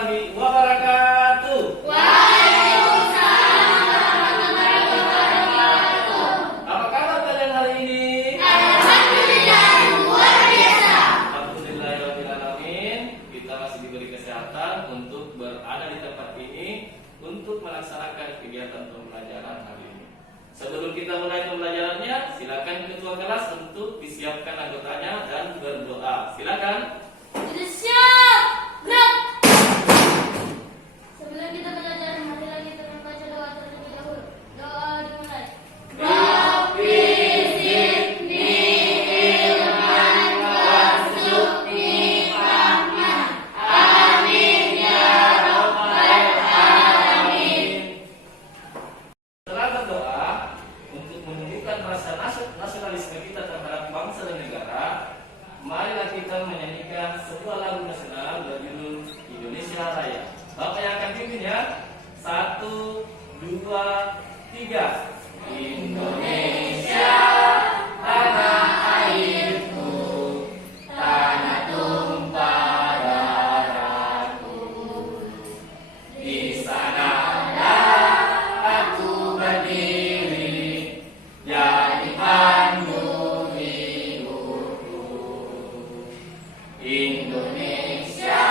warahmatullahi wabarakatuh. Waalaikumsalam warahmatullahi wabarakatuh. Apa kabar kalian hari ini? Alhamdulillah, luar biasa. Alhamdulillahirrahmanirrahim. Kita masih diberi kesehatan untuk berada di tempat ini untuk melaksanakan kegiatan pembelajaran hari ini. Sebelum kita mulai pembelajarannya, silakan ketua kelas untuk disiapkan anggotanya dan berdoa. Silakan. Sudah siap, gerak. Sebelum kita belajar, marilah kita membaca doa terlebih dahulu. Doa dimulai. Rabbi zidni ilman warzuqni fahman. Amin ya rabbal alamin. Setelah berdoa untuk menumbuhkan rasa nasionalisme kita terhadap bangsa dan negara, marilah kita menyanyikan sebuah lagu nasional berjudul Indonesia Raya. Bapak yang akan pimpin ya. 1, 2, 3. Indonesia, tanah airku, tanah tumpah darahku. Di sanalah aku berdiri, jadi pandu hidupku. Indonesia,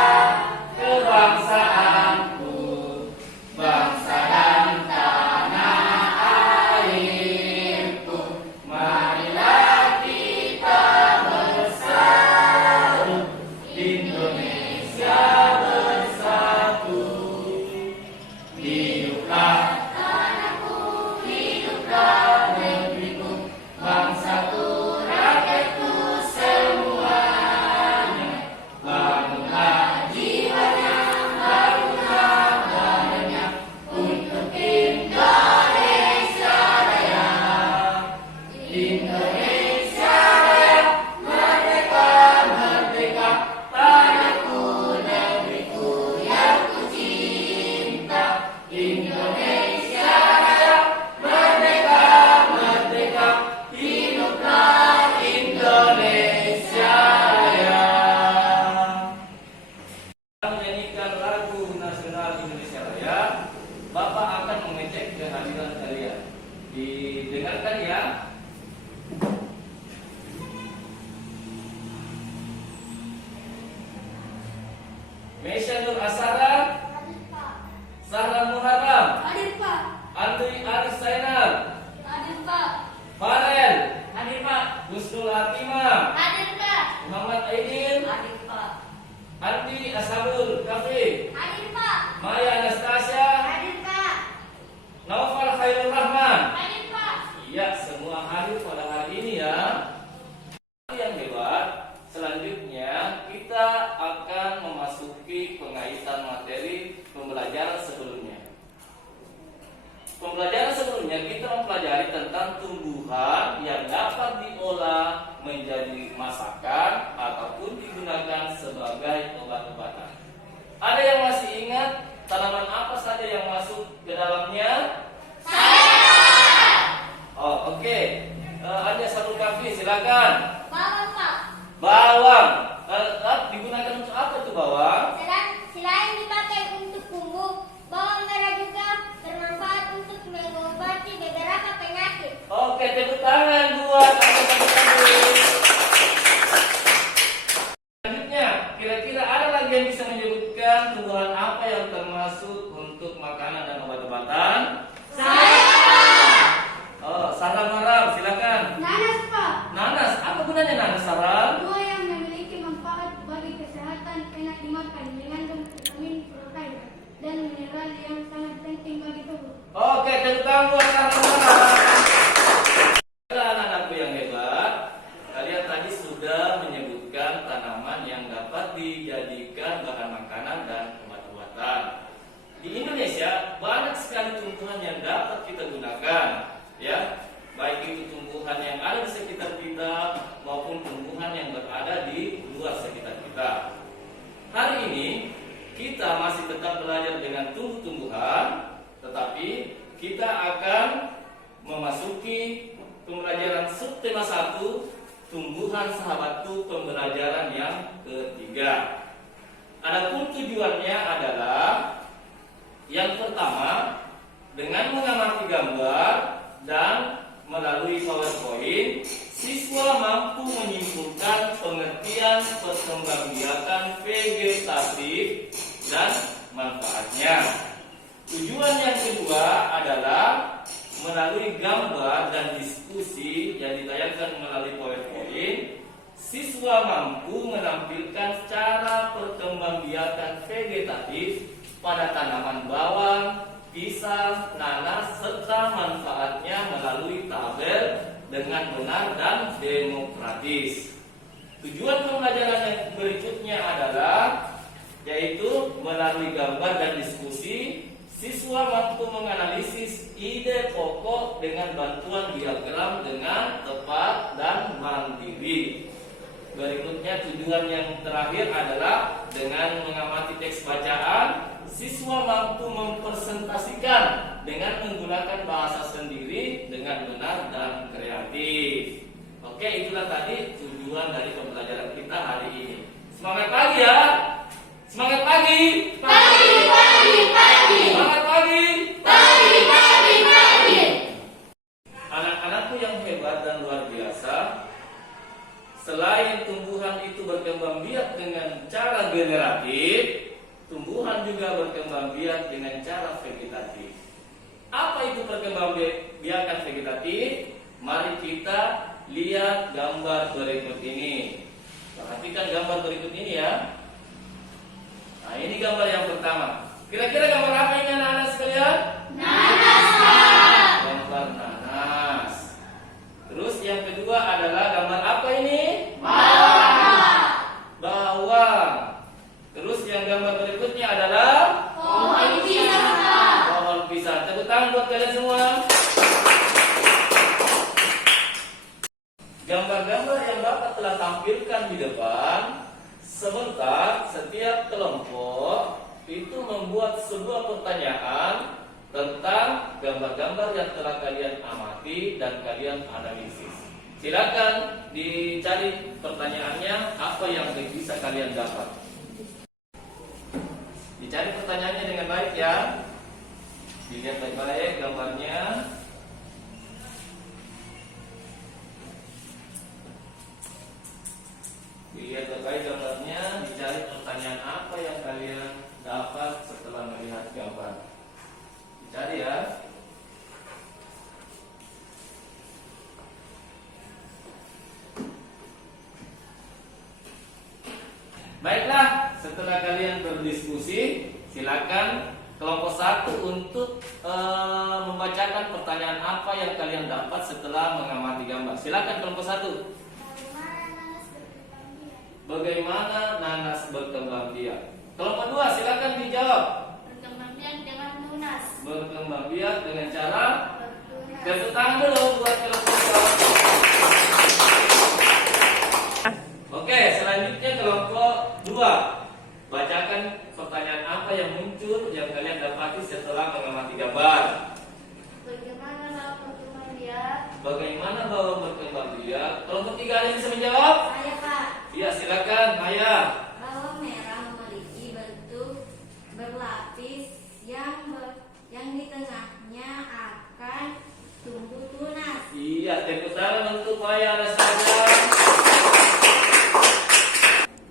kebangsaanku, bangsa dan tanah airku. Marilah kita bersatu, Indonesia bersatu. Hiduplah tanahku, hiduplah negeriku, bangsaku, rakyatku semuanya. Bangunlah jiwanya, bangunlah badannya untuk Indonesia Raya. Indonesia Raya, merdeka, merdeka, tanahku, negeriku yang ku cinta. Indonesia Raya, merdeka, merdeka, hiduplah Indonesia Raya. Menyanyikan lagu nasional Indonesia Raya, Bapak akan mengecek kehadiran kalian. Didengarkan ya. Mesya Nur Asara, Hadir Pak. Sahra Muharram, Hadir Pak. Andri Aris Zainal, Hadir Pak. Farel, hadir Pak. Husnul Hatimah, Hadir Pak. Muhammad Aidil, Hadir Pak. Andi Ashabul Kafi, Hadir Pak. Maya Anastasia, Hadir Pak. Naufal Khairul Rahman. Hadir Pak. Iya, semua hadir pada hari ini ya. Yang hebat, selanjutnya kita akan memasuki pengaitan materi pembelajaran sebelumnya. Pembelajaran sebelumnya kita mempelajari tentang tumbuhan yang dapat diolah menjadi masakan ataupun digunakan sebagai obat-obatan. Ada yang masih ingat tanaman apa saja yang masuk ke dalamnya? Oh, oke. Ada satu kafe, silakan. Bawang Pak. Bawang. Digunakan untuk apa itu bawang? Selain dipakai untuk bumbu, bawang merah juga bermanfaat untuk mengobati beberapa penyakit. Oke, tepuk tangan buat adik-adik. Selanjutnya, kira-kira ada lagi yang bisa menyebutkan tumbuhan apa yang termasuk untuk makanan dan obat-obatan? Oh, Sahra Muharram, silakan. Nanas Pak. Nanas, apa gunanya nanas, Sahra? Buah yang memiliki manfaat bagi kesehatan, enak dimakan, mengandung vitamin, protein, dan mineral yang sangat penting bagi tubuh. Oke, tepuk tangan buat Sahra Muharram. Anak-anakku yang hebat, kalian tadi sudah menyebutkan tanaman yang dapat dijadikan bahan makanan dan obat-obatan. Di Indonesia banyak sekali tumbuhan yang dapat kita gunakan, ya, baik itu tumbuhan yang ada di sekitar kita maupun tumbuhan yang berada di luar sekitar kita. Hari ini kita masih tetap belajar dengan tumbuh-tumbuhan, tetapi kita akan memasuki pembelajaran subtema 1, tumbuhan sahabatku, pembelajaran yang ketiga. Adapun tujuannya adalah yang pertama, dengan mengamati gambar dan melalui PowerPoint, siswa mampu menyimpulkan pengertian perkembangbiakan vegetatif dan manfaatnya. Tujuan yang kedua adalah melalui gambar dan diskusi yang ditayangkan melalui PowerPoint, siswa mampu menampilkan cara perkembangbiakan vegetatif pada tanaman bawang, pisang, nanas, serta manfaatnya melalui tabel dengan benar dan demokratis. Tujuan pembelajaran yang berikutnya adalah yaitu melalui gambar dan diskusi, siswa mampu menganalisis ide pokok dengan bantuan diagram dengan tepat dan mandiri. Berikutnya tujuan yang terakhir adalah dengan mengamati teks bacaan, siswa mampu mempresentasikan dengan menggunakan bahasa sendiri dengan benar dan kreatif. Oke, itulah tadi tujuan dari pembelajaran kita hari ini. Semangat pagi ya! Semangat pagi! Pagi, pagi, pagi. Semangat pagi! Pagi, pagi, pagi. Anak-anakku yang hebat dan luar biasa, selain tumbuhan itu berkembang biak dengan cara generatif, tumbuhan juga berkembang biak dengan cara vegetatif. Apa itu perkembangbiakan vegetatif? Mari kita lihat gambar berikut ini. Perhatikan gambar berikut ini ya. Nah, ini gambar yang pertama. Kira-kira gambar apa ini anak-anak sekalian? Nanas, Pak. Gambar nanas. Terus yang kedua adalah gambar apa ini? Bawang. Bawang. Terus yang gambar berikutnya adalah Pohon pisang, Pak. pohon pisang. Tepuk tangan buat kalian semua. Gambar-gambar yang dapat telah tampilkan di depan. Sebentar, setiap kelompok itu membuat sebuah pertanyaan tentang gambar-gambar yang telah kalian amati dan kalian analisis. Silakan dicari pertanyaannya, apa yang bisa kalian dapat. Dicari pertanyaannya dengan baik ya. Dilihat baik-baik gambarnya. Dilihat baik-baik gambarnya. Dicari pertanyaan apa yang kalian dapat setelah melihat gambar. Dicari ya. Baiklah, setelah kalian berdiskusi, silakan kelompok 1 untuk membacakan pertanyaan apa yang kalian dapat setelah mengamati gambar. Silakan kelompok 1. Bagaimana nanas berkembang biak? Kelompok 2, silakan dijawab. Berkembang biak dengan tunas. Berkembang biak dengan cara Bertunas. tepuk tangan dulu buat kelompok 2. Oke, selanjutnya kelompok 2. Bacakan pertanyaan apa yang muncul yang kalian dapati setelah mengamati gambar. Bagaimana bawang berkembang biak? Bagaimana bawang berkembang biak? Kelompok 3 ada yang bisa menjawab? Saya Pak. Iya, silakan, Maya. Bawang merah memiliki bentuk berlapis yang di tengahnya akan tumbuh tunas. Iya, tepuk tangan untuk Maya Anastasia.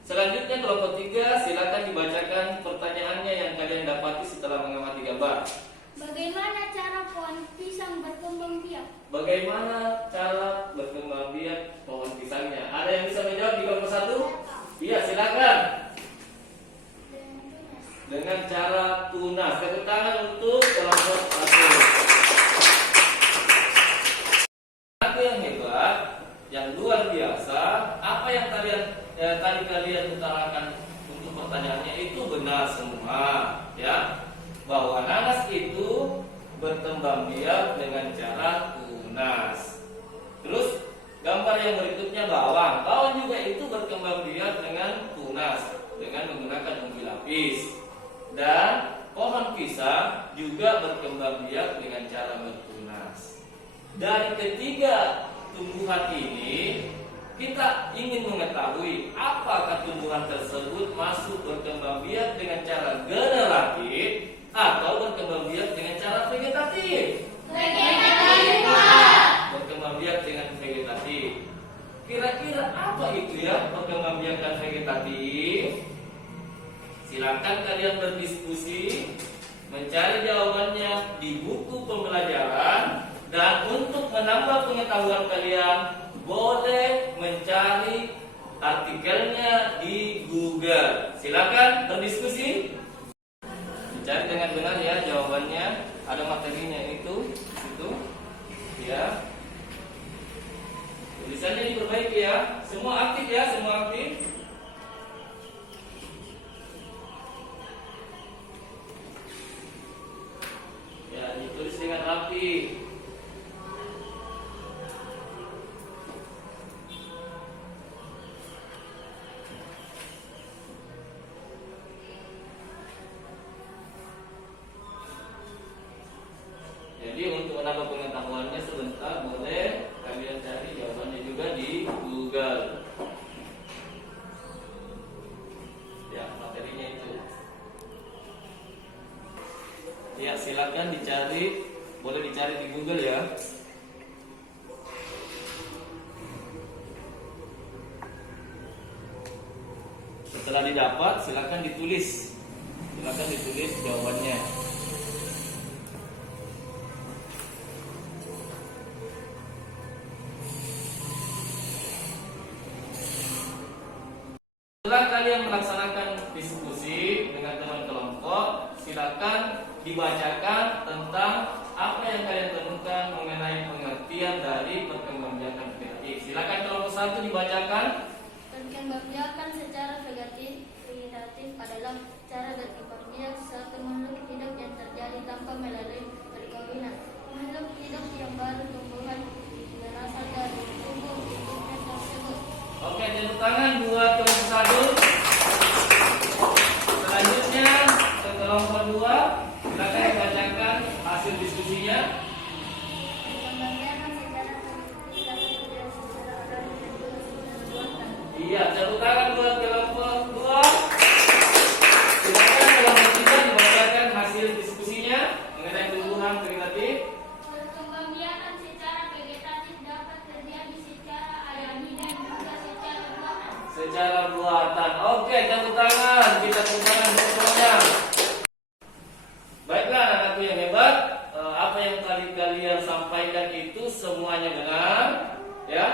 Selanjutnya kelompok 3, silakan dibacakan pertanyaannya yang kalian dapati setelah mengamati gambar. Bagaimana cara pohon pisang berkembang biak? Bagaimana cara berkembang biak pohon pisangnya? Ada yang bisa menjawab di kelompok 1? Iya, silakan. Dengan cara tunas. Tepuk tangan untuk kelompok 1. Aku yang hebat, yang luar biasa. Apa yang tadi kalian utarakan untuk pertanyaannya itu benar semua, ya. Bahwa nanas itu berkembang biak dengan cara tunas. Terus gambar yang berikutnya bawang. Bawang juga itu berkembang biak dengan tunas dengan menggunakan umbi lapis. Dan pohon pisang juga berkembang biak dengan cara bertunas. Dari ketiga tumbuhan ini, kita ingin mengetahui apakah tumbuhan tersebut masuk berkembang biak dengan cara generatif atau berkembang biak dengan cara vegetatif. Berkembang biak dengan vegetatif. Kira-kira apa itu ya berkembang biak dan vegetatif? Silakan kalian berdiskusi, mencari jawabannya di buku pembelajaran, dan untuk menambah pengetahuan kalian boleh mencari artikelnya di Google. Silakan berdiskusi. Cari dengan benar ya jawabannya. Ada materinya itu, ya. Tulisannya diperbaiki ya. Semua aktif ya, semua aktif. Ya, ditulis dengan rapi. Jadi untuk menambah pengetahuannya sebentar boleh kalian cari jawabannya juga di Google. Ya, materinya itu. Ya, silakan dicari, boleh dicari di Google ya. Setelah didapat, silakan ditulis. Silakan ditulis jawabannya. Setelah kalian melaksanakan diskusi dengan teman kelompok, silakan dibacakan tentang apa yang kalian temukan mengenai pengertian dari perkembangbiakan vegetatif. Silakan kelompok 1 dibacakan. Perkembangbiakan secara vegetatif adalah cara berkembang biak suatu makhluk hidup yang terjadi tanpa melalui perkawinan. Makhluk hidup yang baru tumbuhan berasal dari tubuh induknya tersebut. Oke, tepuk tangan buat kelompok 1. Selanjutnya ke kelompok 2, silakan dibacakan hasil diskusinya. Perkembangbiakan secara vegetatif adalah secara alami dan juga secara buatan. Iya, tepuk tangan buat kelompok 2. Silakan kelompok 3 dibacakan hasil diskusinya mengenai tumbuhan vegetatif. Perkembangbiakan secara vegetatif dapat terjadi secara alami dan juga secara buatan. Secara buatan. Oke, tepuk tangan. Kita tepuk tangan semuanya. Baiklah anak-anakku yang hebat, apa yang tadi kalian sampaikan itu semuanya benar, ya.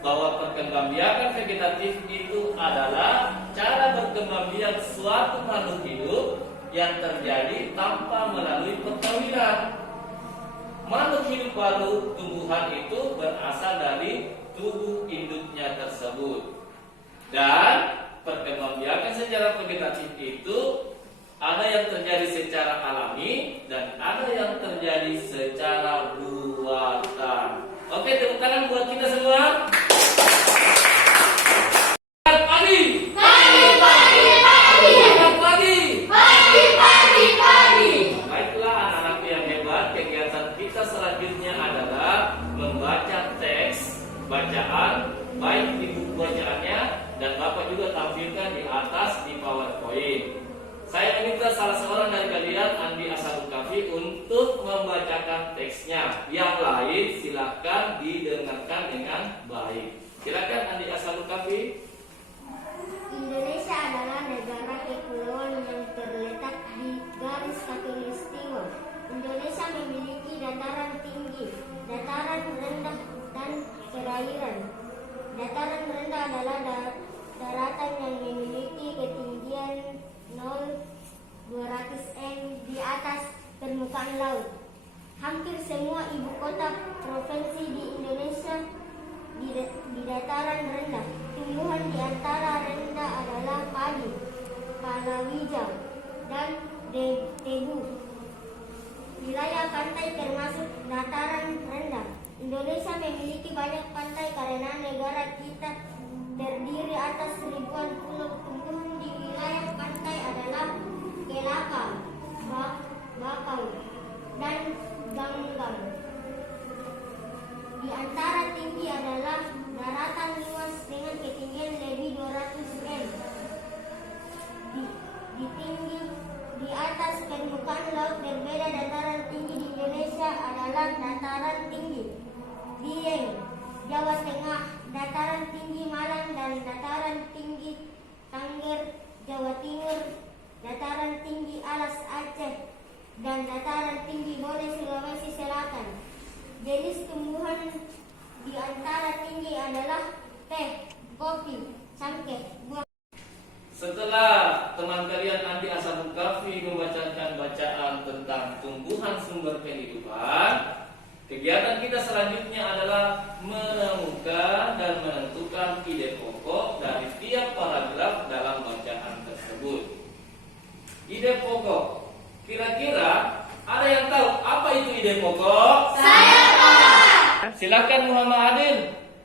Bahwa perkembangbiakan vegetatif itu adalah cara berkembangbiak suatu makhluk hidup yang terjadi tanpa melalui perkawinan. Makhluk hidup baru tumbuhan itu berasal dari tubuh induknya tersebut. Dan perkembangbiakan secara vegetatif itu ada yang terjadi secara alami dan ada yang terjadi secara buatan. Oke, tepuk tangan buat kita semua. Selamat pagi. Selamat pagi. Baiklah anak-anak yang hebat, kegiatan kita selanjutnya adalah membaca teks bacaan baik di buku bacaannya dan Bapak juga tampilkan di atas di PowerPoint. Saya meminta salah seorang dari kalian, Andi Ashabul Kahfi, untuk membacakan teksnya. Yang lain silakan didengarkan dengan baik. Silakan Andi Ashabul Kahfi. Indonesia adalah negara kepulauan yang terletak di garis khatulistiwa. Indonesia memiliki dataran tinggi, dataran rendah, dan perairan. Dataran rendah adalah daratan yang memiliki ketinggian 0,200 m di atas permukaan laut. Hampir semua ibu kota provinsi di Indonesia di dataran rendah. Tumbuhan di antara rendah adalah padi, palawija, dan tebu. Wilayah pantai termasuk dataran rendah. Indonesia memiliki banyak pantai karena negara kita terdiri atas ribuan pulau. Tumbuhan di wilayah pantai adalah kelapa, bakau, dan ganggang. Di antara tinggi adalah daratan luas tinggi di atas permukaan laut berbeda. Dataran tinggi di Indonesia adalah dataran tinggi Dieng, Jawa Tengah, dataran tinggi Malang dan dataran tinggi Tangger, Jawa Timur, dataran tinggi Alas Aceh, dan dataran tinggi Bone Sulawesi Selatan. Jenis tumbuhan di antara tinggi adalah teh, kopi, cangkeh, buah. Setelah teman kalian Andi Ashabul Kahfi membacakan bacaan tentang tumbuhan sumber kehidupan, kegiatan kita selanjutnya adalah menemukan dan menentukan ide pokok dari tiap paragraf dalam bacaan tersebut. Ide pokok. Kira-kira ada yang tahu apa itu ide pokok? Saya Pak. Silakan Muhammad Adil.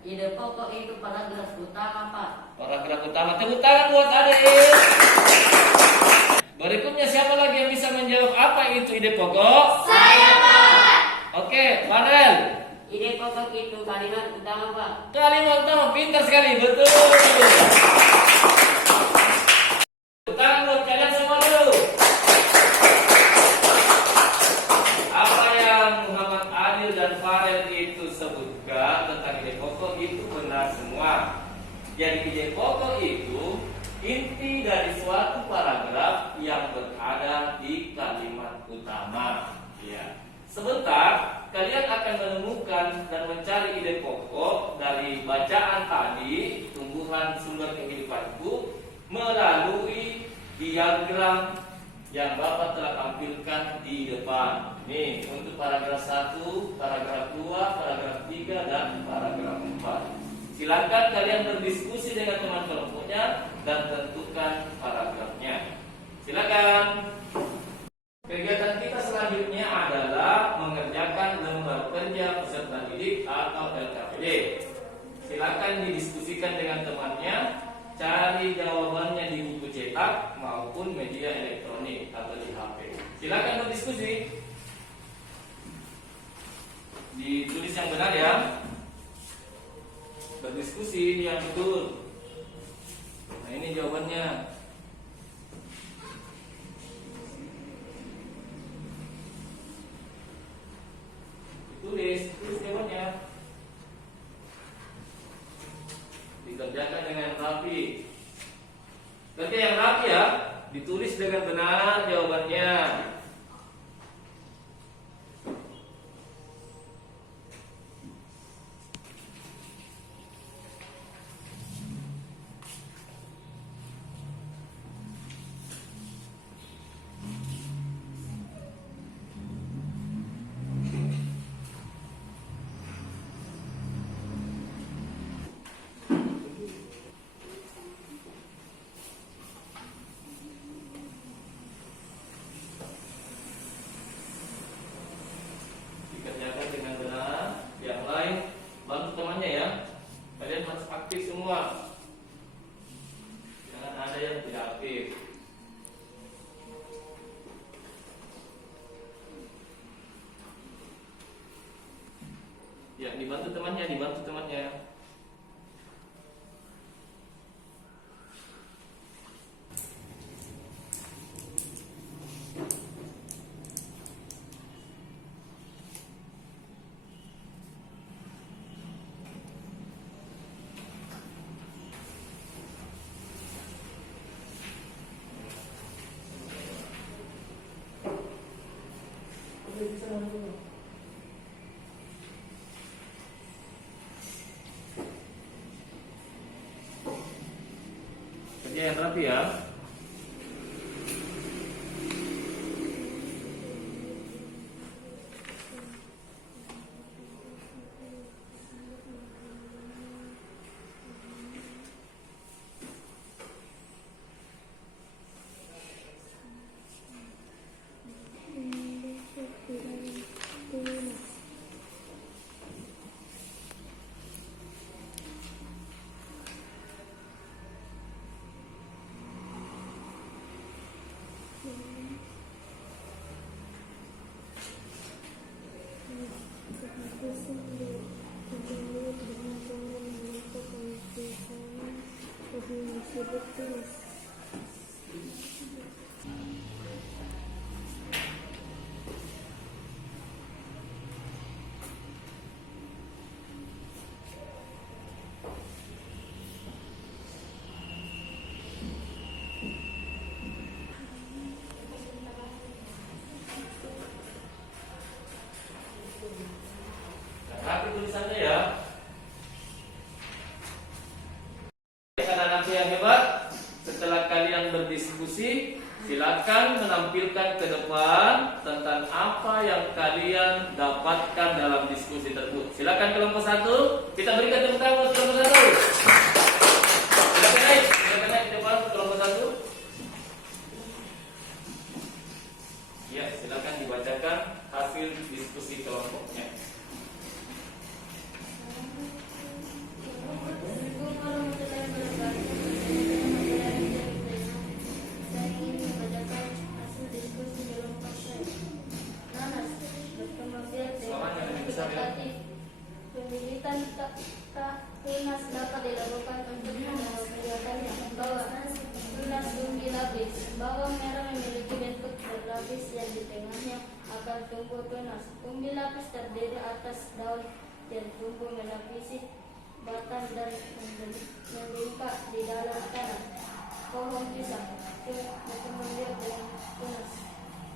Ide pokok itu paragraf utama, Pak. Paragraf utama. Tepuk tangan buat Adil. Berikutnya siapa lagi yang bisa menjawab apa itu ide pokok? Saya Pak. Oke, Farel. Ide pokok itu kalimat utama, Pak. Kalimat utama, pintar sekali, betul. Tepuk tangan buat kalian semua dulu. Apa yang Muhammad Adil dan Farel itu sebutkan tentang ide pokok itu benar semua. Jadi ide pokok itu inti dari suatu paragraf yang berada di kalimat utama. Ya. Sebentar, kalian akan menemukan dan mencari ide pokok dari bacaan tadi, tumbuhan sumber kehidupan itu, melalui diagram yang Bapak telah tampilkan di depan. Nih, untuk paragraf 1, paragraf 2, paragraf 3, dan paragraf 4. Silakan kalian berdiskusi dengan teman kelompoknya dan tentukan paragrafnya. Silakan. Kegiatan kita selanjutnya adalah mengerjakan lembar kerja peserta didik atau LKPD. Silakan didiskusikan dengan temannya, cari jawabannya di buku cetak maupun media elektronik atau di HP. Silakan berdiskusi. Ditulis yang benar ya. Berdiskusi yang betul. Nah, ini jawabannya. Tulis jawabannya. Dikerjakan dengan rapi. Kerja yang rapi ya, ditulis dengan benar jawabannya. Dikerjakan dengan benar. Yang lain bantu temannya ya. Kalian harus aktif semua. Jangan ada yang tidak aktif. Ya, dibantu temannya, dibantu temannya. Kerja yang rapi ya. Betul. menampilkan ke depan tentang apa yang kalian dapatkan dalam diskusi tersebut. Silakan kelompok 1, kita berikan tepuk tangan buat kelompok 1. Silakan naik di depan kelompok 1. Ya, silakan dibacakan hasil diskusi kelompoknya. Saya ingin membacakan hasil diskusi kelompok saya. Nanas berkembang biak dengan kualitatif. Pemilihan tunas dapat dilakukan untuk mengakibatkannya bahwa tunas umbi lapis bawang merah memiliki bentuk berlapis yang di tengahnya akan tumbuh tunas. Umbi lapis terdiri atas daun yang tumbuh melapisi batang dan meningkat di dalam tanah. Pohon pisang berkembang biak dengan tunas.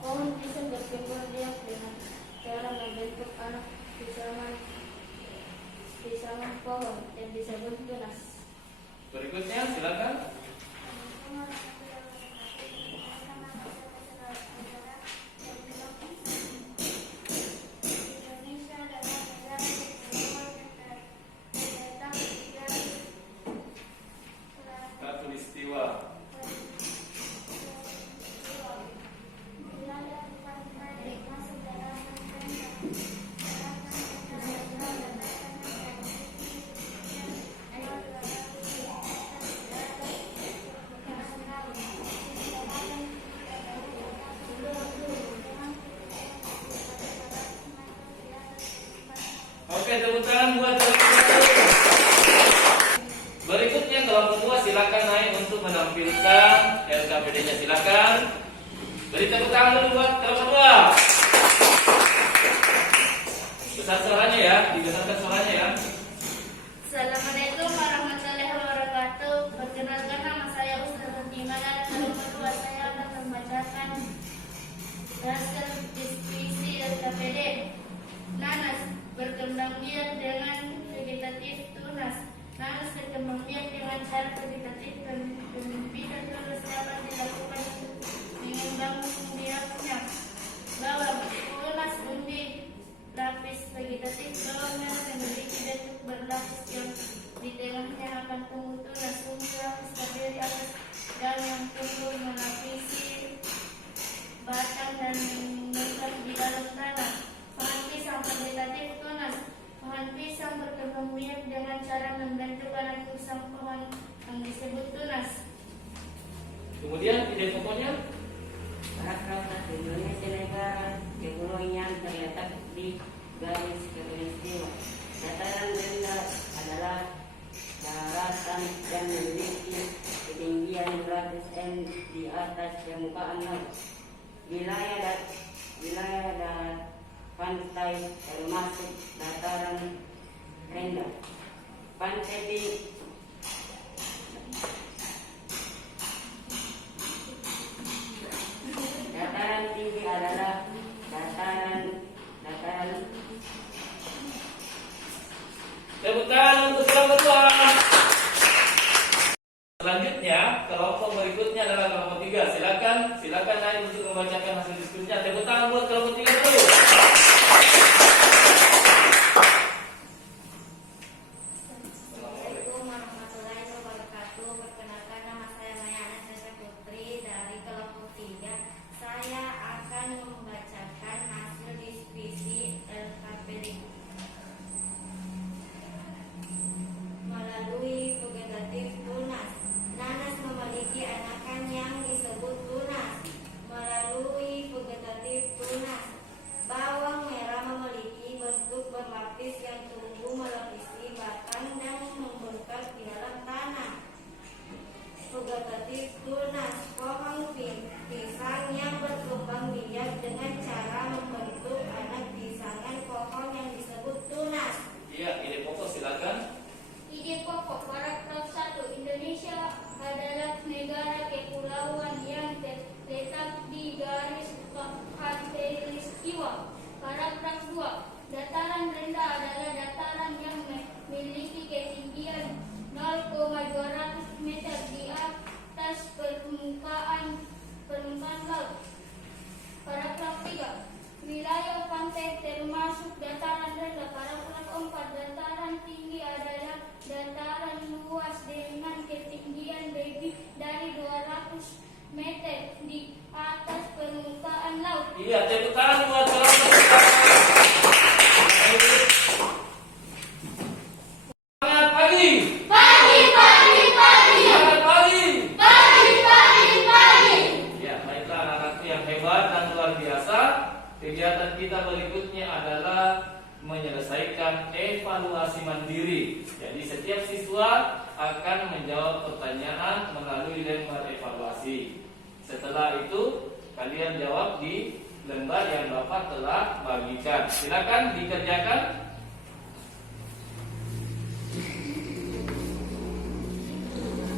Pohon pisang berkembang biak dengan cara membentuk anak pisangan pohon yang disebut tunas. Berikutnya silakan. Katulistiwa. Oke, tepuk tangan buat kelompok 1. Berikutnya kelompok 2 silakan naik untuk menampilkan LKPD-nya, silakan. Beri tepuk tangan dulu buat kelompok 2. Besar suaranya ya, dibesarkan suaranya ya. Assalamualaikum warahmatullahi wabarakatuh. Perkenalkan nama saya Ustaz Timana. Kelompok 2 saya akan membacakan hasil diskusi LKPD. Nanas berkembang biak dengan vegetatif tunas. Nanas berkembang biak dengan cara vegetatif dan pembibitan tunas dapat dilakukan untuk mengembang biaknya. Bawang tunas umbi lapis vegetatif. Bawang merah memiliki bentuk berlapis yang di tengahnya akan tumbuh tunas. Umbi lapis terdiri atas daun yang tumbuh melapisi batang dan meningkat di dalam tanah. Pohon pisang vegetatif tunas. Pohon pisang berkembang biak dengan cara membentuk anak pisang pohon yang disebut tunas. Kemudian ide pokoknya Raksasa Indonesia negara kepulauan yang terletak di garis khatulistiwa. Dataran rendah adalah daratan yang memiliki ketinggian 100 m di atas permukaan laut. Wilayah pantai termasuk dataran rendah. Pantai di dataran tinggi adalah dataran tepuk tangan untuk kelompok 2. Selanjutnya kelompok berikutnya adalah kelompok 3. Silakan naik untuk membacakan hasil diskusinya. Tepuk tangan buat kelompok 3 dulu. Assalamualaikum warahmatullahi wabarakatuh. Perkenalkan nama saya Maya Anastasia Putri dari kelompok 3. Saya akan membacakan hasil diskusi LKPD. Melalui vegetatif tunas, nanas memiliki anakan yang disebut tunas. Melalui vegetatif tunas, bawang merah memiliki bentuk berlapis yang tumbuh melapisi batang dan membengkak di dalam tanah. Vegetatif tunas, pohon pisang yang berkembang biak dengan Iya, tepuk tangan buat kelompok. Semangat pagi. Semangat pagi. Ya, baiklah anak-anakku yang hebat dan luar biasa. Kegiatan kita berikutnya adalah menyelesaikan evaluasi mandiri. Jadi setiap siswa akan menjawab pertanyaan melalui lembar evaluasi. Setelah itu kalian jawab di lembar yang Bapak telah bagikan. Silakan dikerjakan.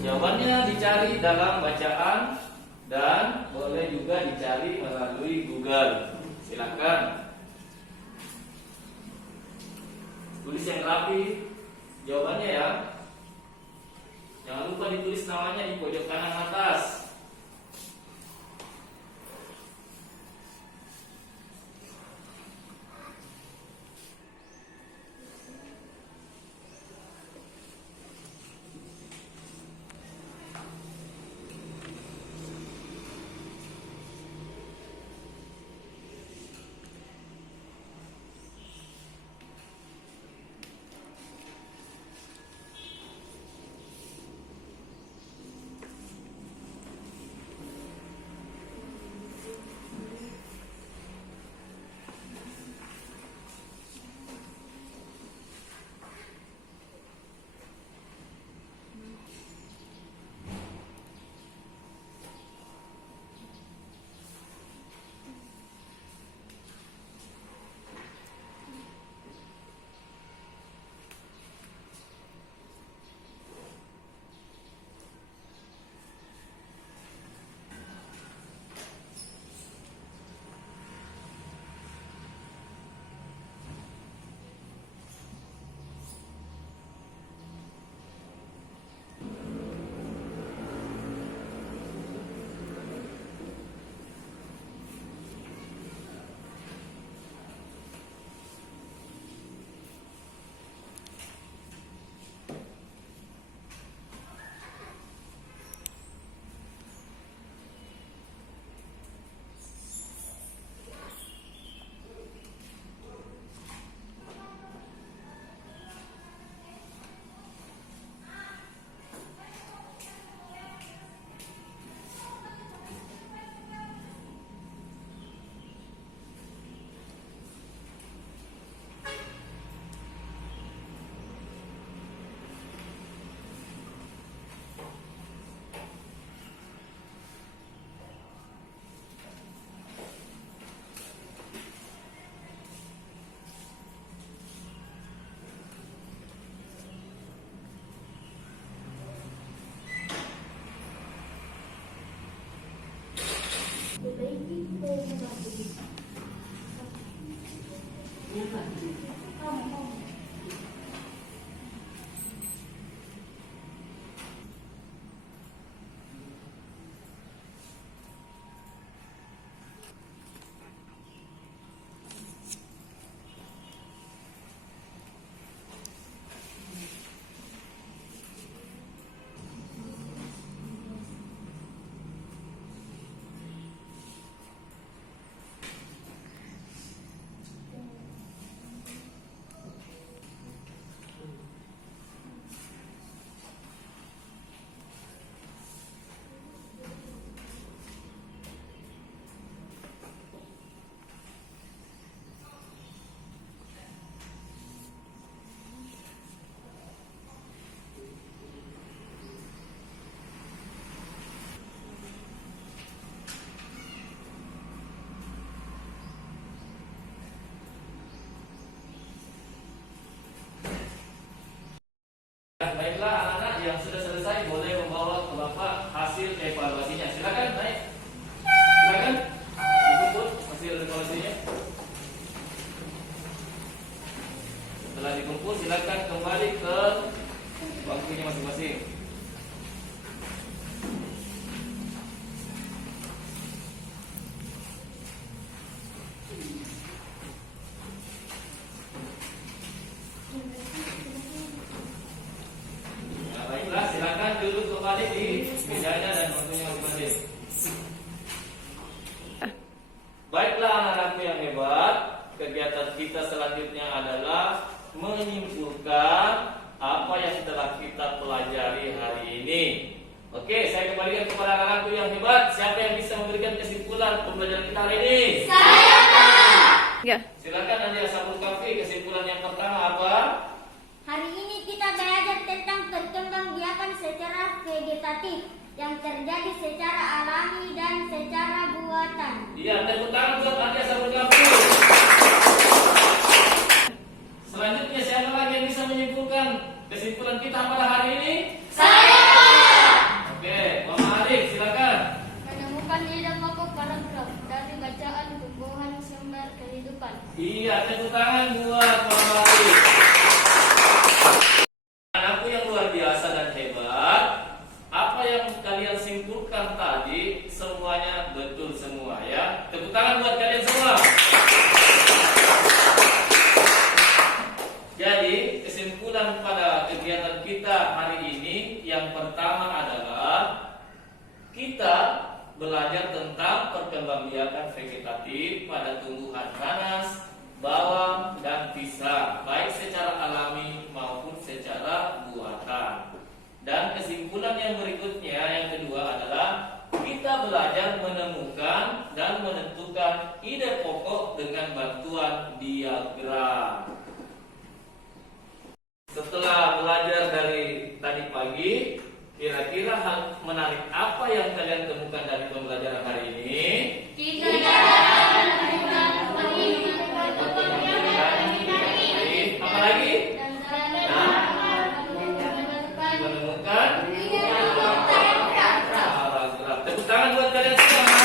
Jawabannya dicari dalam bacaan dan boleh juga dicari melalui Google. Silakan. Tulis yang rapi jawabannya ya. Jangan lupa ditulis namanya di pojok kanan atas. Baiklah anak-anak yang sudah selesai boleh membawa ke Bapak hasil evaluasinya. Silakan naik. Silakan dikumpul hasil evaluasinya. Setelah dikumpul silakan kembali ke bangkunya masing-masing. menyimpulkan apa yang telah kita pelajari hari ini. Oke, saya kembalikan kepada anak-anakku yang hebat. Siapa yang bisa memberikan kesimpulan pembelajaran kita hari ini? Saya, Pak. Ya. Silakan nanti Ashabul Kahfi, kesimpulan yang pertama apa? Hari ini kita belajar tentang perkembangbiakan secara vegetatif yang terjadi secara alami dan secara buatan. Iya, tepuk tangan buat nanti Ashabul Kahfi. Selanjutnya siapa lagi yang bisa menyimpulkan kesimpulan kita pada hari ini? Saya, Pak. Oke, Mama Arif, silakan. Menemukan ide pokok paragraf dari bacaan tumbuhan sumber kehidupan. Iya, tepuk tangan buat Mama Arif. Anakku yang luar biasa dan hebat. Apa yang kalian simpulkan tadi semuanya betul semua ya. Tepuk tangan buat kalian semua. Jadi kesimpulan pada kegiatan kita hari ini yang pertama adalah kita belajar tentang perkembangbiakan vegetatif pada tumbuhan nanas, bawang, dan pisang, baik secara alami maupun secara buatan. Dan kesimpulan yang berikutnya, yang kedua adalah kita belajar menemukan dan menentukan ide pokok dengan bantuan diagram. Setelah belajar dari tadi pagi, kira-kira hal menarik apa yang kalian temukan dari pembelajaran hari ini? Apa lagi? Menemukan paragraf. Tepuk tangan buat kalian semua.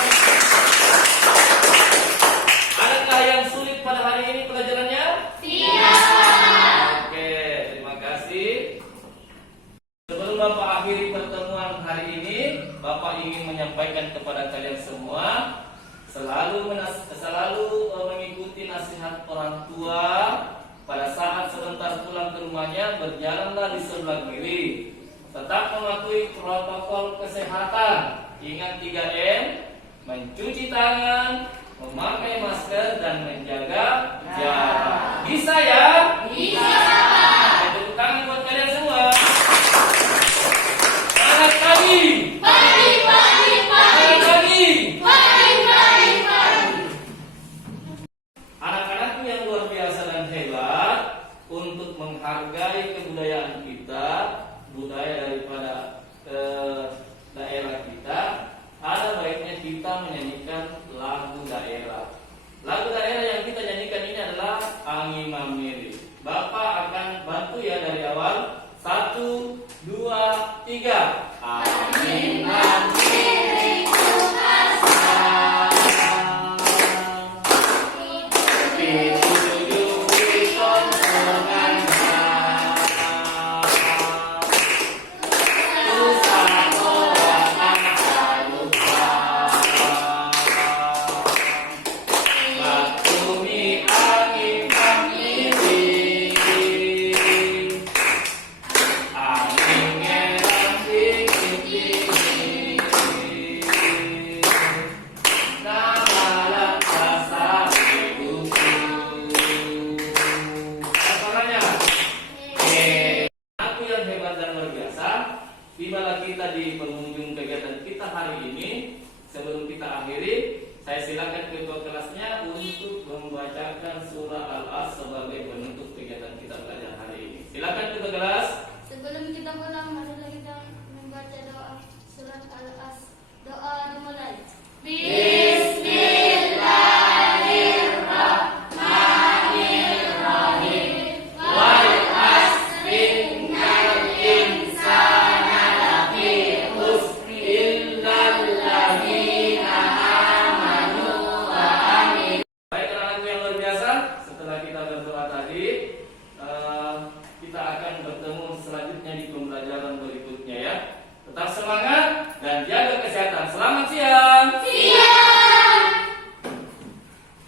Adakah yang sulit pada hari ini pelajarannya? Oke, terima kasih. Sebelum Bapak akhiri pertemuan hari ini, Bapak ingin menyampaikan kepada kalian semua selalu mengikuti nasihat orang tua. Pada saat sebentar pulang ke rumahnya, berjalanlah di sebelah kiri. Tetap mematuhi protokol kesehatan. Ingat 3M, mencuci tangan, memakai masker, dan menjaga jarak. Bisa ya? Bisa. Tepuk tangan buat kalian semua. Selamat pagi. Pagi. Selamat pagi. Pagi. Anak-anakku yang luar biasa dan hebat, untuk menghargai kebudayaan kita, budaya daripada daerah kita, ada baiknya kita menyanyikan lagu daerah. Lagu daerah yang kita nyanyikan ini adalah Angi Mamiri. Bapak akan bantu ya dari awal. 1, 2, 3. Angi Mamiri kupasang. Tibalah kita di penghujung kegiatan kita hari ini. Sebelum kita akhiri, saya silakan ketua kelasnya untuk membacakan surah Al-As sebagai penutup kegiatan kita belajar hari ini. Silakan ketua kelas. Sebelum kita pulang, marilah kita membaca doa surat Al-As. Doa dimulai. Bismillahirrahmanirrahim. Wal asri innal insana lafi khusr illal ladzina amanu wa amilus. Baik anak-anakku yang luar biasa, setelah kita berdoa tadi, kita akan bertemu selanjutnya di pembelajaran berikutnya ya. Tetap semangat.